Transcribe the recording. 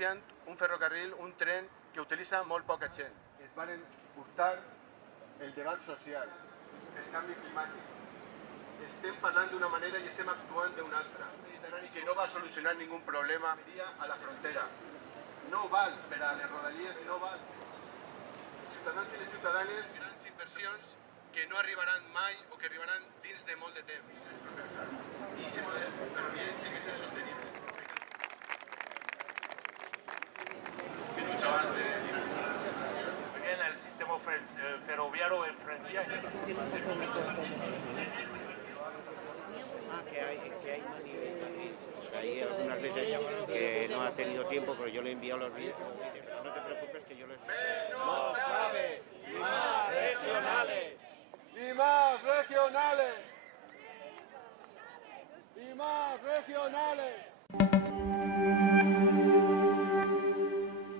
sent un ferrocarril, un tren que utilitza molt poca gent. Es van hurtar el debat social, el canvi climàtic. Estem parlant d'una manera i estem actuant d'una altra. Que no va solucionar ningú problema a la frontera. No val per a les rodalies, no val. Els ciutadans i les ciutadanes, grans inversions que no arribaran mai o que arribaran dins de molt de temps. I aquest model ferroviari té que ser sostenible. El sistema ferroviario en Francia. Que hay manifestaciones. Hay algunas veces que no ha tenido tiempo, pero yo le he enviado los vídeos.